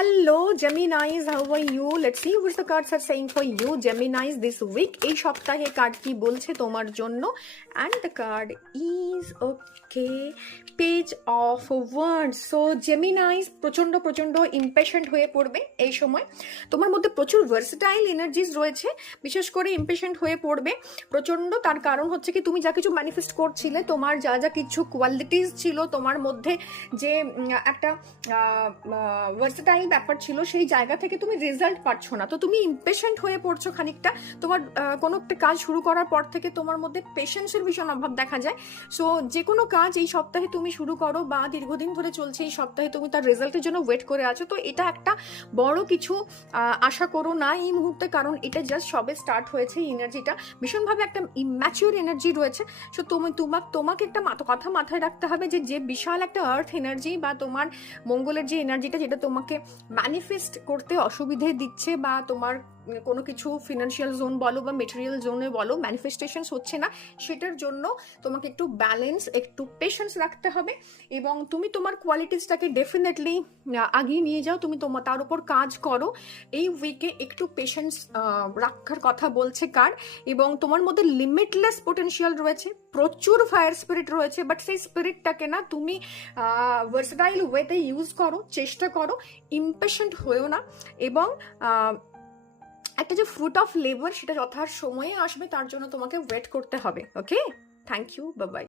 Hello, Geminis. How are you? Let's see what the cards are saying for you, Geminis, this week. এই সপ্তাহে card কি বলছে তোমার জন্য? And the card is okay. Page of Wands. So, Geminis প্রচন্ড impatient হয়ে পড়বে এই সময়। তোমার মধ্যে প্রচুর ভার্সেটাইল এনার্জিস রয়েছে, বিশেষ করে ইম্পেশেন্ট হয়ে পড়বে প্রচন্ড। তার কারণ হচ্ছে কি, তুমি যা কিছু ম্যানিফেস্ট করছিলে, তোমার যা কিছু কোয়ালিটিস ছিল তোমার মধ্যে, যে একটা ভার্সেটাইল ব্যাপার ছিল, সেই জায়গা থেকে তুমি রেজাল্ট পাচ্ছ না। তো তুমি ইম্পেশেন্ট হয়ে পড়ছো খানিকটা। তোমার কোনো একটা কাজ শুরু করার পর থেকে তোমার মধ্যে পেশেন্সের ভীষণ অভাব দেখা যায়। সো যে কোনো কাজ এই সপ্তাহে তুমি শুরু করো বা দীর্ঘদিন ধরে চলছে, এই সপ্তাহে তুমি তার রেজাল্টের জন্য ওয়েট করে আছো। তো এটা একটা বড় কিছু আশা করো না এই মুহূর্তে, কারণ এটা জাস্ট সবে স্টার্ট হয়েছে। এই এনার্জিটা ভীষণভাবে একটা ইম্যাচিওর এনার্জি রয়েছে। সো তোমাকে একটা কথা মাথায় রাখতে হবে, যে বিশাল একটা আর্থ এনার্জি বা তোমার মঙ্গলের যে এনার্জিটা, যেটা তোমাকে ম্যানিফেস্ট করতে অসুবিধে দিচ্ছে, বা তোমার কোনো কিছু ফিনান্সিয়াল জোন বলো বা মেটেরিয়াল জোনে বলো ম্যানিফেস্টেশন হচ্ছে না, সেটার জন্য তোমাকে একটু ব্যালেন্স, একটু পেশেন্স রাখতে হবে। এবং তুমি তোমার কোয়ালিটিসটাকে ডেফিনেটলি আগিয়ে নিয়ে যাও, তুমি তার উপর কাজ করো। এই উইকে একটু পেশেন্স রাখার কথা বলছে কার। এবং তোমার মধ্যে লিমিটলেস পোটেনশিয়াল রয়েছে, প্রচুর ফায়ার স্পিরিট রয়েছে, বাট সেই স্পিরিটটাকে না তুমি ভার্সেটাইল ওয়েতে ইউজ করো, চেষ্টা করো, ইম্পেশেন্ট হয়েও না। এবং একটা যে ফ্রুট অফ লেবার, সেটা যথার সময়ে আসবে, তার জন্য তোমাকে ওয়েট করতে হবে। ওকে, থ্যাংক ইউ, বাই বাই।